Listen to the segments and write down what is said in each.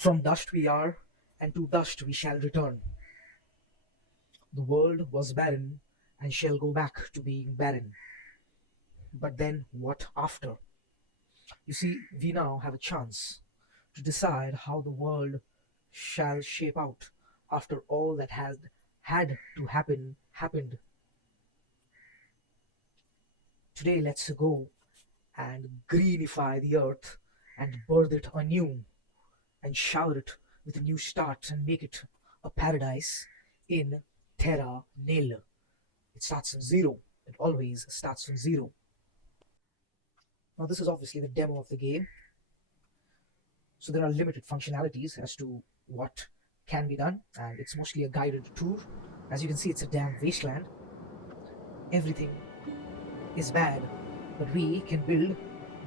From dust we are, and to dust we shall return. The world was barren, and shall go back to being barren. But then what after? You see, we now have a chance to decide how the world shall shape out after all that has had to happen happened. Today, let's go and greenify the earth and birth it anew and shower it with a new start and make it a paradise in Terra NIl. It starts from zero. It always starts from zero. Now, this is obviously the demo of the game, so there are limited functionalities as to what can be done, and it's mostly a guided tour. As you can see, it's a damn wasteland. Everything is bad, but we can build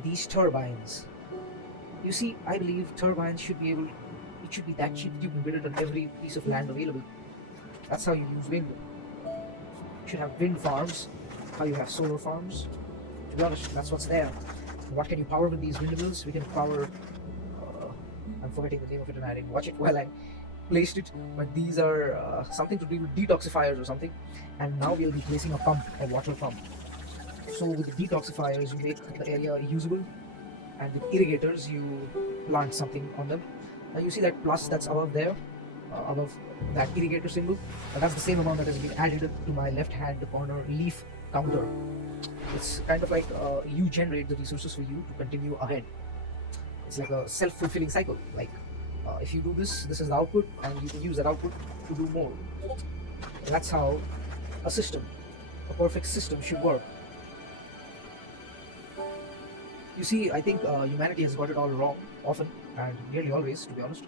these turbines. You see, I believe turbines should be able, it should be that cheap you can build it on every piece of land available. That's how you use wind. You should have wind farms, how you have solar farms. To be honest, that's what's there. What can you power with these windmills? We can power, I'm forgetting the name of it and I didn't watch it while I placed it, but these are something to do with detoxifiers or something. And now we'll be placing a pump, a water pump. So with the detoxifiers, you make the area usable, and with irrigators, you plant something on them. Now you see that plus that's above there, above that irrigator symbol. That's the same amount that has been added to my left-hand corner leaf counter. It's kind of like you generate the resources for you to continue ahead. It's like a self-fulfilling cycle. Like if you do this, this is the output, and you can use that output to do more. That's how a system, a perfect system, should work. You see, I think humanity has got it all wrong, often, and nearly always, to be honest.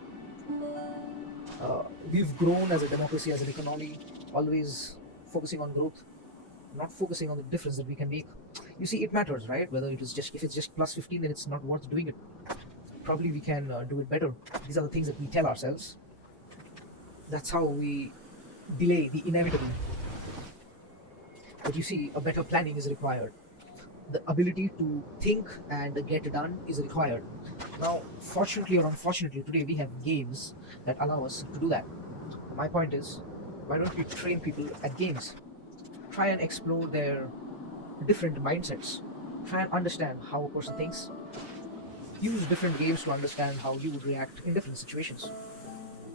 We've grown as a democracy, as an economy, always focusing on growth, not focusing on the difference that we can make. You see, it matters, right? Whether it is just, if it's just plus 15, then it's not worth doing it. Probably we can do it better. These are the things that we tell ourselves. That's how we delay the inevitable. But you see, a better planning is required. The ability to think and get done is required. Now, fortunately or unfortunately, today we have games that allow us to do that. My point is, why don't we train people at games? Try and explore their different mindsets. Try and understand how a person thinks. Use different games to understand how you would react in different situations.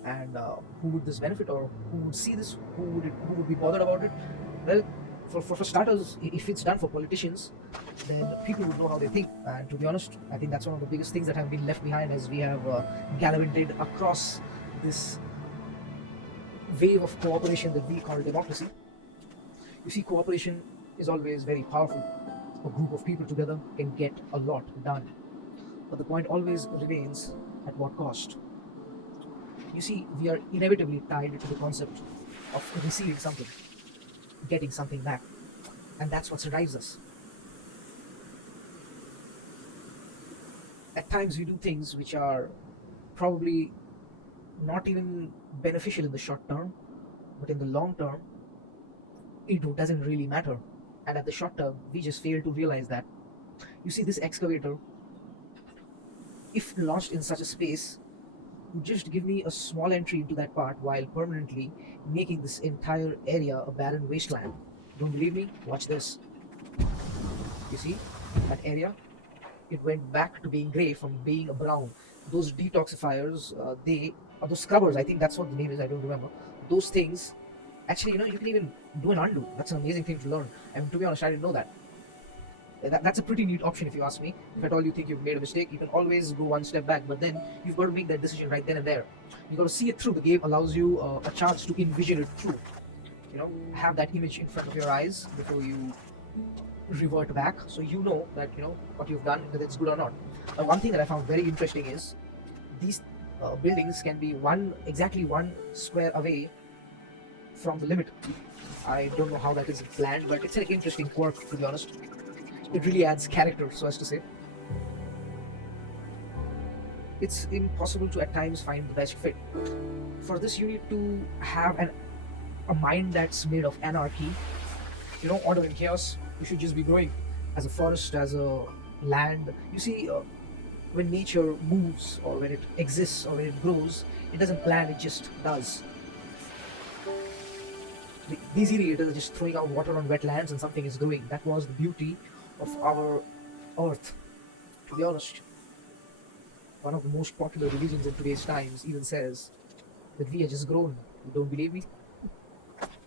And who would this benefit, or who would see this? Who would be bothered about it? Well, for starters, if it's done for politicians, then people would know how they think. And to be honest, I think that's one of the biggest things that have been left behind as we have gallivanted across this wave of cooperation that we call democracy. You see, cooperation is always very powerful. A group of people together can get a lot done. But the point always remains, at what cost? You see, we are inevitably tied to the concept of receiving something, getting something back. And that's what drives us. At times we do things which are probably not even beneficial in the short term, but in the long term, it doesn't really matter. And at the short term, we just fail to realize that. You see, this excavator, if launched in such a space, would just give me a small entry into that part while permanently making this entire area a barren wasteland. Don't believe me? Watch this. You see, that area, it went back to being grey from being a brown. Those detoxifiers, those scrubbers, I think that's what the name is, I don't remember. Those things, actually, you can even do an undo. That's an amazing thing to learn. And to be honest, I didn't know that. That's a pretty neat option if you ask me. If at all you think you've made a mistake, you can always go one step back, but then you've got to make that decision right then and there. You've got to see it through. The game allows you a chance to envision it through. Have that image in front of your eyes before you revert back, so you know that what you've done, whether it's good or not. One thing that I found very interesting is these buildings can be exactly one square away from the limit. I don't know how that is planned, but it's an interesting quirk, to be honest. It really adds character, so as to say. It's impossible to at times find the best fit. For this, you need to have a mind that's made of anarchy, order and chaos. You should just be growing as a forest, as a land. You see, when nature moves or when it exists or when it grows, it doesn't plan, it just does. These irrigators are just throwing out water on wetlands and something is growing. That was the beauty of our earth. To be honest, one of the most popular religions in today's times even says that we are just grown. You don't believe me?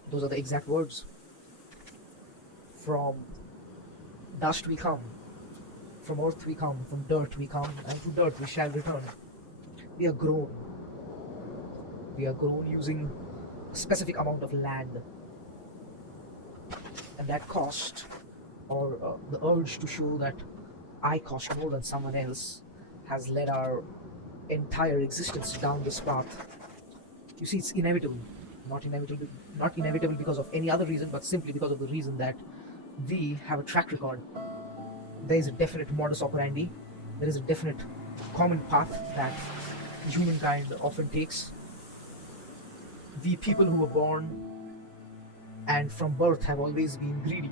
Those are the exact words. From dust we come, from earth we come, from dirt we come, and to dirt we shall return. We are grown. We are grown using a specific amount of land. And that cost, or the urge to show that I cost more than someone else, has led our entire existence down this path. You see, it's inevitable. Not inevitable because of any other reason, but simply because of the reason that we have a track record. There is a definite modus operandi. There is a definite common path that humankind often takes. We people who were born and from birth have always been greedy,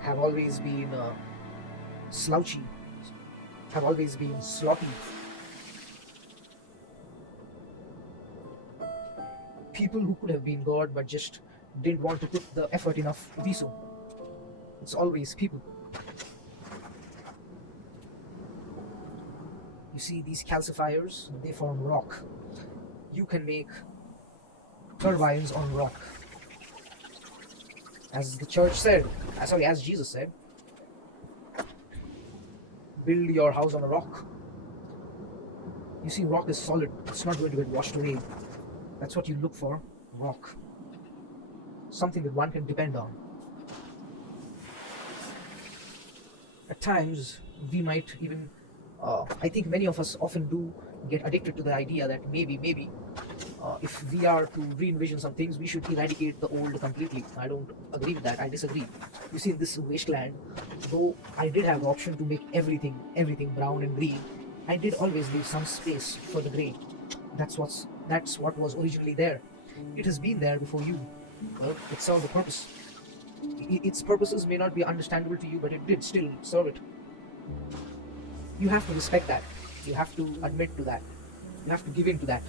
have always been slouchy, have always been sloppy. People who could have been God but just didn't want to put the effort enough to be so. It's always people. You see, these calcifiers, they form rock. You can make turbines on rock. As the church said, as Jesus said, build your house on a rock. You see, rock is solid. It's not going to get washed away. That's what you look for, rock. Something that one can depend on. At times, we might even, I think many of us often do get addicted to the idea that maybe, if we are to re-envision some things, we should eradicate the old completely. I don't agree with that. I disagree. You see, in this wasteland, though I did have the option to make everything brown and green, I did always leave some space for the grey. That's what was originally there. It has been there before you. Well, it served a purpose. Its purposes may not be understandable to you, but it did still serve it. You have to respect that. You have to admit to that. You have to give in to that.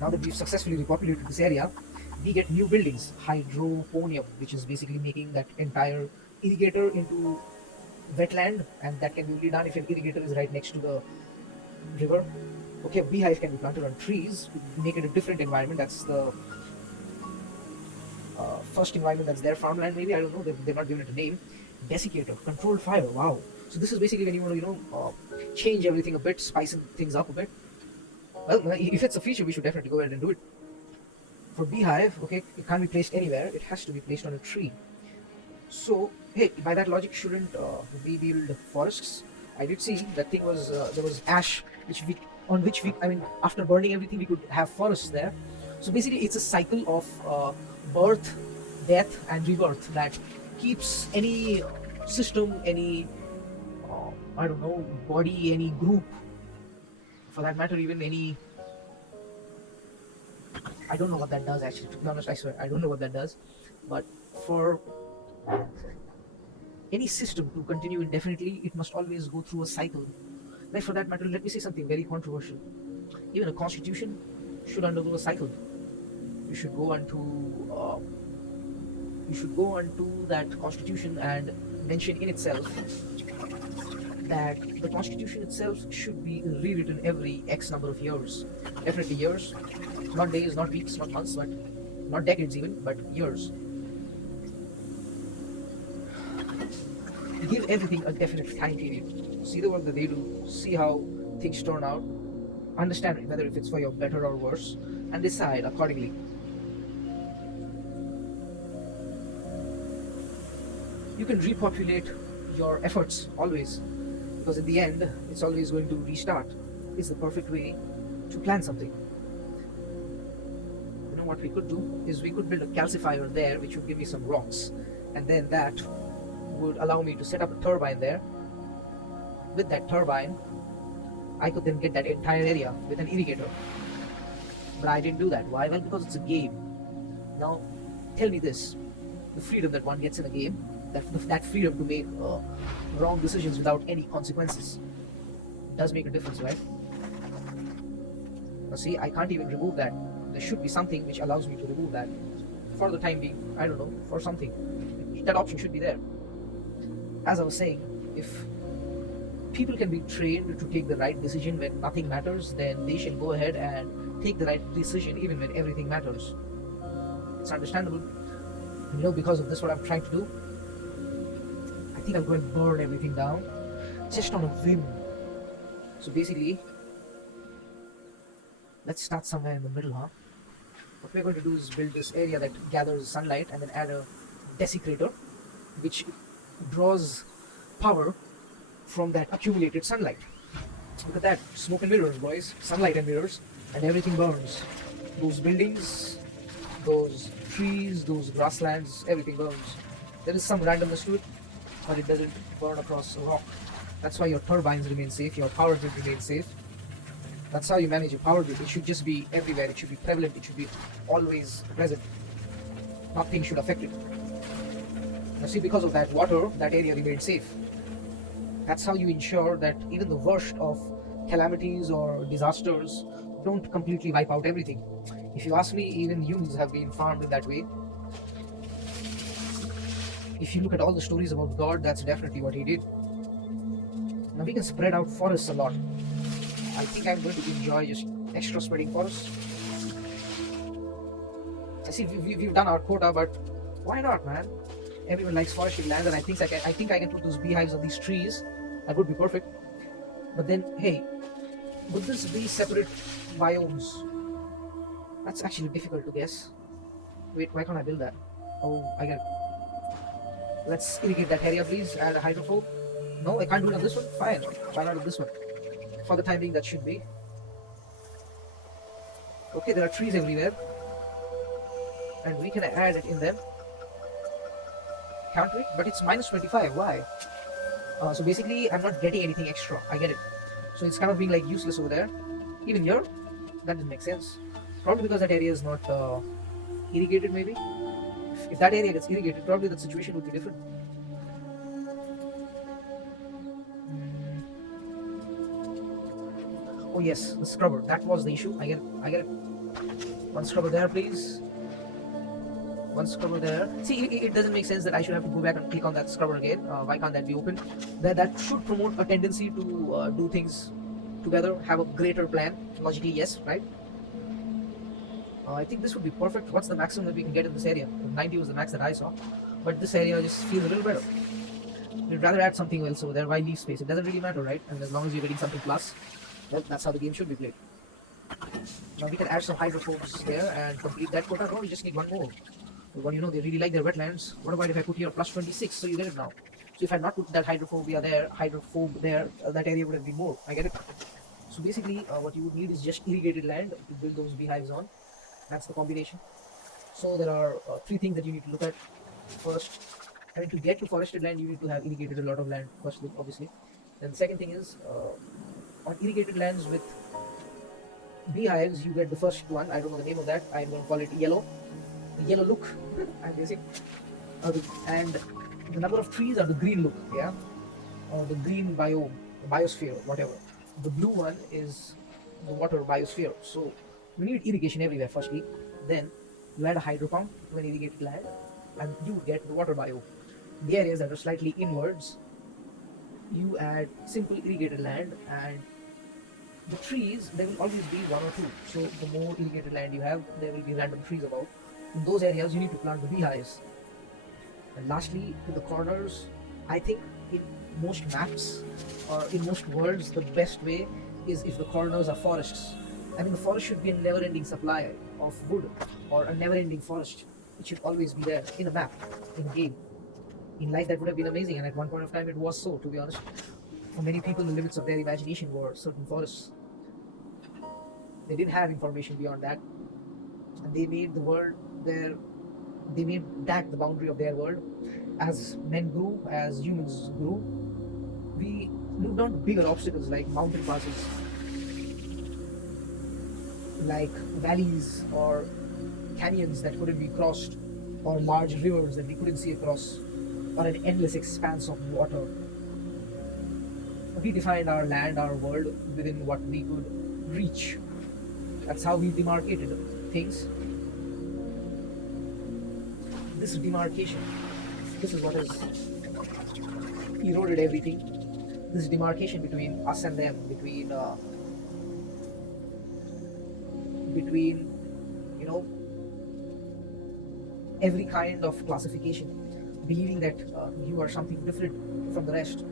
Now that we've successfully repopulated this area, we get new buildings, hydroponium, which is basically making that entire irrigator into wetland, and that can be only done if an irrigator is right next to the river. Okay, a beehive can be planted on trees to make it a different environment. That's the first environment that's there. Farmland, maybe, I don't know. They're not given it a name. Desiccator, controlled fire. Wow. So this is basically when you want to, change everything a bit, spice things up a bit. Well, if it's a feature, we should definitely go ahead and do it. For beehive, okay, it can't be placed anywhere. It has to be placed on a tree. So, hey, by that logic, shouldn't we build forests? I did see that thing was there was ash, which after burning everything, we could have forests there. So basically, it's a cycle of birth, death, and rebirth that keeps any system, any body, any group, for that matter, even any. I don't know what that does actually. To be honest, I swear, I don't know what that does. But for any system to continue indefinitely, it must always go through a cycle. Like, for that matter, let me say something very controversial. Even a constitution should undergo a cycle. You should go onto that constitution and mention in itself that the constitution itself should be rewritten every X number of years. Definitely years, not days, not weeks, not months, but not decades even, but years. Give everything a definite time period. See the work that they do, see how things turn out, understand whether if it's for your better or worse, and decide accordingly. You can repopulate your efforts always, because in the end, it's always going to restart. It's the perfect way to plan something. You know what we could do is we could build a calcifier there, which would give me some rocks, and then that would allow me to set up a turbine there. With that turbine, I could then get that entire area with an irrigator. But I didn't do that. Why? Well, because it's a game. Now, tell me this: the freedom that one gets in a game, that freedom to make wrong decisions without any consequences, does make a difference, right? Now see, I can't even remove that. There should be something which allows me to remove that. For the time being, I don't know, for something. That option should be there. As I was saying, if people can be trained to take the right decision when nothing matters, then they shall go ahead and take the right decision even when everything matters. It's understandable. Because of this, what I'm trying to do, I think I'm going to burn everything down just on a whim. So basically, let's start somewhere in the middle, huh? What we're going to do is build this area that gathers sunlight and then add a desecrator which draws power from that accumulated sunlight. Look at that, smoke and mirrors, boys. Sunlight and mirrors, and everything burns. Those buildings, those trees, those grasslands, everything burns. There is some randomness to it, but it doesn't burn across a rock. That's why your turbines remain safe, your power grid remains safe. That's how you manage your power grid. It should just be everywhere, it should be prevalent, it should be always present. Nothing should affect it. Now see, because of that water, that area remains safe. That's how you ensure that even the worst of calamities or disasters don't completely wipe out everything. If you ask me, even humans have been farmed in that way. If you look at all the stories about God, that's definitely what he did. Now we can spread out forests a lot. I think I'm going to enjoy just extra spreading forests. I see we've done our quota, but why not, man? Everyone likes forested land, and I think I can put those beehives on these trees. That would be perfect. But then, hey, would this be separate biomes? That's actually difficult to guess. Wait, why can't I build that? Oh, I get it. Let's irrigate that area, please. Add a hydrophobe. No, I can't do it on this one. Fine. Why not on this one? For the time being, that should be. Okay, there are trees everywhere, and we can add it in them. Can't we? But it's minus 25. Why? So basically, I'm not getting anything extra. I get it. So it's kind of being like useless over there. Even here, that doesn't make sense. Probably because that area is not irrigated, maybe. If that area gets irrigated, probably the situation would be different. Oh yes, the scrubber. That was the issue. I get it. One scrubber there, please. One scrubber there. See, it doesn't make sense that I should have to go back and click on that scrubber again. Why can't that be open? That should promote a tendency to do things together, have a greater plan. Logically, yes, right? I think this would be perfect. What's the maximum that we can get in this area? 90 was the max that I saw. But this area just feels a little better. We'd rather add something else over there. Why leave space? It doesn't really matter, right? And as long as you're getting something plus, well, that's how the game should be played. Now we can add some hydrophobes there and complete that quota. No, we just need one more. Well, they really like their wetlands. What about if I put here plus 26? So you get it now. So if I had not put that hydrophobe there, that area would have been more. I get it. So basically, what you would need is just irrigated land to build those beehives on. That's the combination. So there are three things that you need to look at. First, to get to forested land, you need to have irrigated a lot of land. Firstly, obviously. Then the second thing is, on irrigated lands with beehives, you get the first one. I don't know the name of that. I'm going to call it yellow. The yellow look, I'm guessing. And the number of trees are the green look, yeah? Or the green biome, the biosphere, whatever. The blue one is the water biosphere. So you need irrigation everywhere, firstly. Then you add a hydro pump to an irrigated land, and you get the water biome. The areas that are slightly inwards, you add simple irrigated land, and the trees, there will always be one or two. So the more irrigated land you have, there will be random trees about. In those areas, you need to plant the beehives. And lastly, to the corners, I think in most maps or in most worlds, the best way is if the corners are forests. I mean, the forest should be a never-ending supply of wood, or a never-ending forest. It should always be there in a map, in a game. In life, that would have been amazing, and at one point of time, it was so, to be honest. For many people, the limits of their imagination were certain forests. They didn't have information beyond that, and they made the world they made that the boundary of their world. As men grew, as humans grew, we moved on to bigger obstacles like mountain passes, like valleys or canyons that couldn't be crossed, or large rivers that we couldn't see across, or an endless expanse of water. We defined our land, our world within what we could reach. That's how we demarcated things. This demarcation, this is what has eroded everything. This demarcation between us and them, between you know every kind of classification, believing that you are something different from the rest.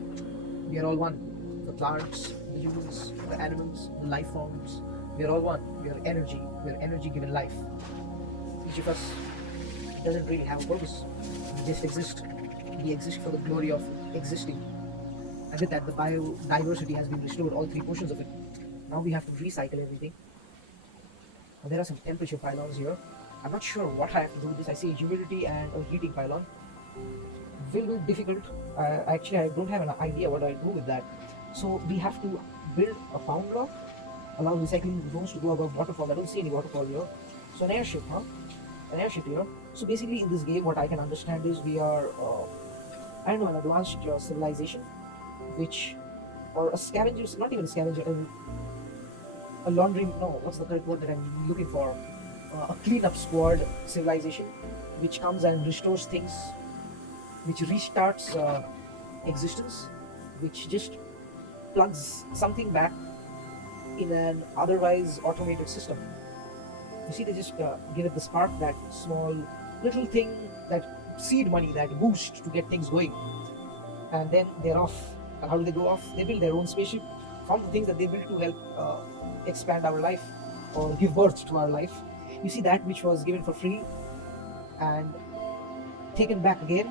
We are all one. The plants, the humans, the animals, the life forms. We are all one. We are energy. We are energy given life. Each of us doesn't really have a purpose. We just exist. We exist for the glory of existing. And with that, the biodiversity has been restored, all three portions of it. Now we have to recycle everything. Now there are some temperature pylons here. I'm not sure what I have to do with this. I see humidity and a heating pylon. Will be difficult. Actually, I don't have an idea what I do with that. So we have to build a pound block, allow recycling zones to go above waterfall. I don't see any waterfall here. So an airship, huh? An airship here. So basically, in this game, what I can understand is we are, I don't know, an advanced civilization, which, or a scavenger, not even a scavenger, a laundering. No, what's the correct word that I'm looking for? A cleanup squad civilization, which comes and restores things, which restarts existence, which just plugs something back in an otherwise automated system. You see, they just give it the spark, that small little thing, that seed money, that boost to get things going, and then they're off. And how do they go off? They build their own spaceship from the things that they build to help expand our life or give birth to our life. You see, that which was given for free and taken back again,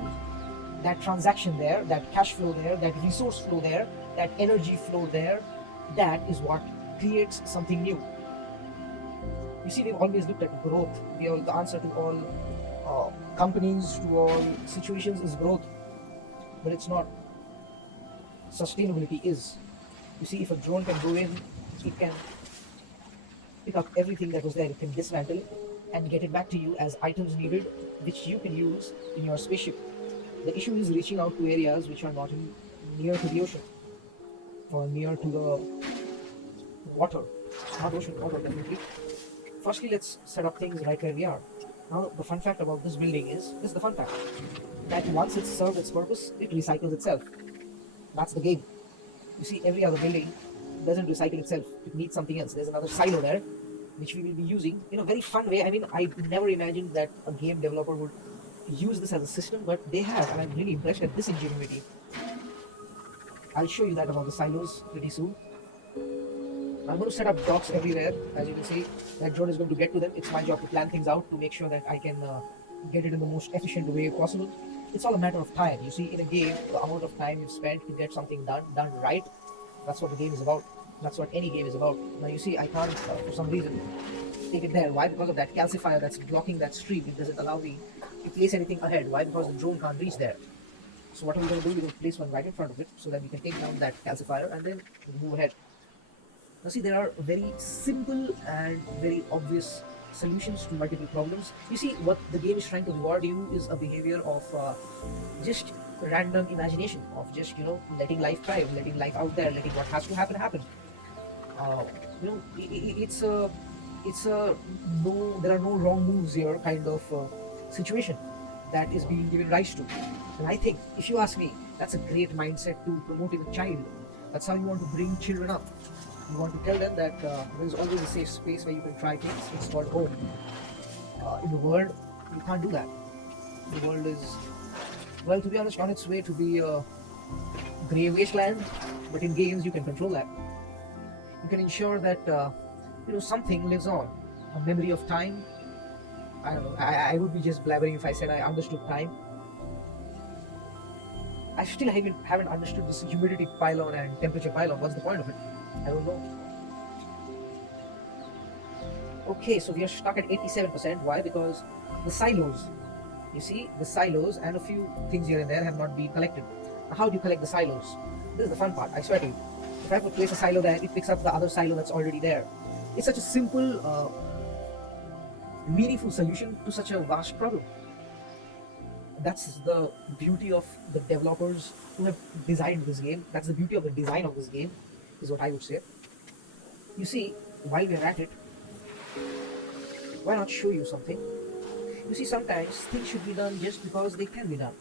that transaction there, that cash flow there, that resource flow there, that energy flow there, that is what creates something new. You see, we've always looked at growth. The answer to all companies, to all situations is growth, but it's not. Sustainability is. You see, if a drone can go in, it can pick up everything that was there, it can dismantle it and get it back to you as items needed, which you can use in your spaceship. The issue is reaching out to areas which are not near to the ocean or near to the water. Not ocean, water, definitely. Firstly, let's set up things right where we are. Now, the fun fact about this building is, this is the fun fact, that once it's served its purpose, it recycles itself. That's the game. You see, every other building doesn't recycle itself. It needs something else. There's another silo there, which we will be using in a very fun way. I mean, I never imagined that a game developer would use this as a system, but they have, and I'm really impressed at this ingenuity. I'll show you that about the silos pretty soon. I'm going to set up docks everywhere. As you can see, that drone is going to get to them. It's my job to plan things out to make sure that I can get it in the most efficient way possible. It's all a matter of time. You see, in a game, the amount of time you've spent to get something done right, that's what the game is about. That's what any game is about. Now you see, I can't, for some reason, take it there. Why? Because of that calcifier that's blocking that stream. It doesn't allow me to place anything ahead. Why? Because the drone can't reach there. So what are we going to do? We're going to place one right in front of it so that we can take down that calcifier and then move ahead. Now see, there are very simple and very obvious solutions to multiple problems. You see, what the game is trying to reward you is a behavior of just random imagination, of just, letting life thrive, letting life out there, letting what has to happen happen. It's a no, there are no wrong moves here kind of situation that is being given rise to. And I think, if you ask me, that's a great mindset to promote in a child. That's how you want to bring children up. You want to tell them that there is always a safe space where you can try things. It's called home. In the world, you can't do that. The world is, well, to be honest, on its way to be a grey wasteland. But in games, you can control that. You can ensure that something lives on. A memory of time. I don't know. I would be just blabbering if I said I understood time. I still haven't understood this humidity pylon and temperature pylon. What's the point of it? I don't know. Okay, so we are stuck at 87%. Why? Because the silos, you see, the silos and a few things here and there have not been collected. Now, how do you collect the silos? This is the fun part, I swear to you. If I place a silo there, it picks up the other silo that's already there. It's such a simple, meaningful solution to such a vast problem. That's the beauty of the developers who have designed this game. That's the beauty of the design of this game, is what I would say. You see, while we're at it, why not show you something? You see, sometimes things should be done just because they can be done.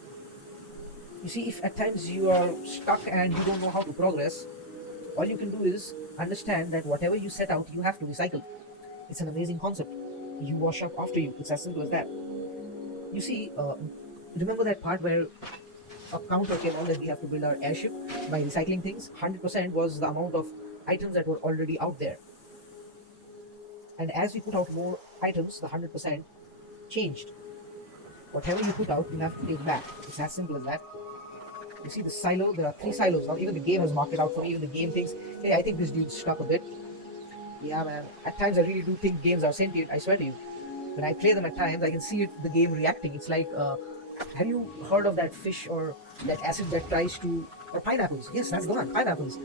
You see, if at times you are stuck and you don't know how to progress, all you can do is understand that whatever you set out, you have to recycle. It's an amazing concept. You wash up after you. It's as simple as that. You see, remember that part where a counter came on that we have to build our airship by recycling things? 100% was the amount of items that were already out there. And as we put out more items, the 100% changed. Whatever you put out, you have to take back. It's as simple as that. You see the silo, there are 3 silos. Now even the game has marked it out for me. Even the game thinks, hey, I think this dude's stuck a bit. Yeah, man. At times I really do think games are sentient, I swear to you. When I play them at times, I can see the game reacting. It's like, have you heard of that fish or that acid that tries to... Or pineapples. Yes, that's the one, pineapples.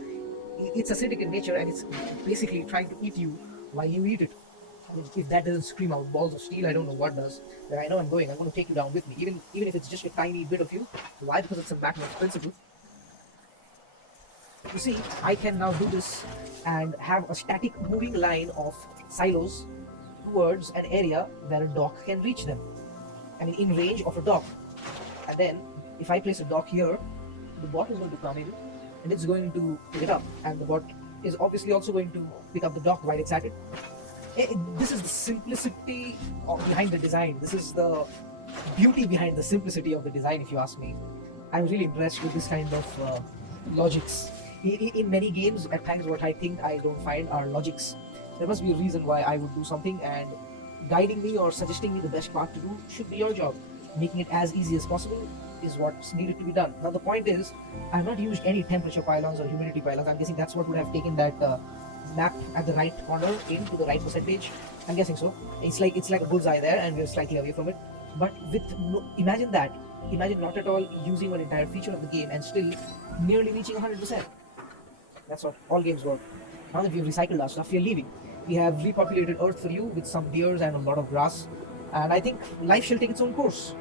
It's acidic in nature and it's basically trying to eat you while you eat it. If that doesn't scream out balls of steel, I don't know what does. But I know I'm going to take you down with me. Even if it's just a tiny bit of you. Why? Because it's a matter of principle. You see, I can now do this and have a static moving line of silos towards an area where a dock can reach them. I mean, in range of a dock. And then, if I place a dock here, the bot is going to come in and it's going to pick it up. And the bot is obviously also going to pick up the dock while it's at it. This is the simplicity behind the design. This is the beauty behind the simplicity of the design, if you ask me. I'm really impressed with this kind of logics. In many games, at times what I think I don't find are logics. There must be a reason why I would do something, and guiding me or suggesting me the best path to do should be your job. Making it as easy as possible is what's needed to be done. Now the point is, I've not used any temperature pylons or humidity pylons. I'm guessing that's what would have taken that map at the right corner into the right percentage. I'm guessing so. It's like a bullseye there and we're slightly away from it. But with imagine not at all using an entire feature of the game and still nearly reaching 100%. That's what all games work. Now that we've recycled our stuff, we're leaving. We have repopulated Earth for you with some deers and a lot of grass. And I think life shall take its own course.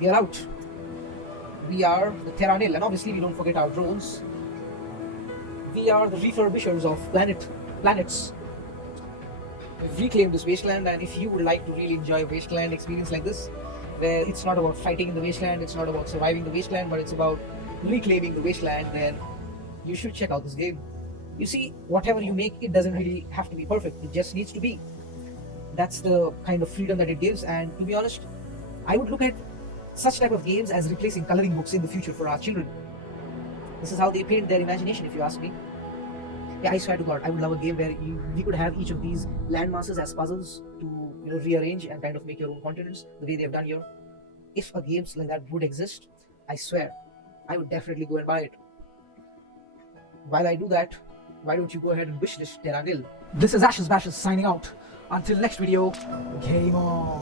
We are out. We are the Terra NIl, and obviously we don't forget our drones. We are the refurbishers of planets. We've reclaimed this wasteland, and if you would like to really enjoy a wasteland experience like this, where it's not about fighting in the wasteland, it's not about surviving the wasteland, but it's about reclaiming the wasteland, then you should check out this game. You see, whatever you make, it doesn't really have to be perfect. It just needs to be. That's the kind of freedom that it gives, and to be honest, I would look at such type of games as replacing coloring books in the future for our children. This is how they paint their imagination, if you ask me. Yeah, I swear to God, I would love a game where we could have each of these land masses as puzzles to rearrange and kind of make your own continents the way they have done here. If a game like that would exist, I swear, I would definitely go and buy it. While I do that, why don't you go ahead and wish this Terra NIl. This is Ashes Bashes signing out. Until next video, game on.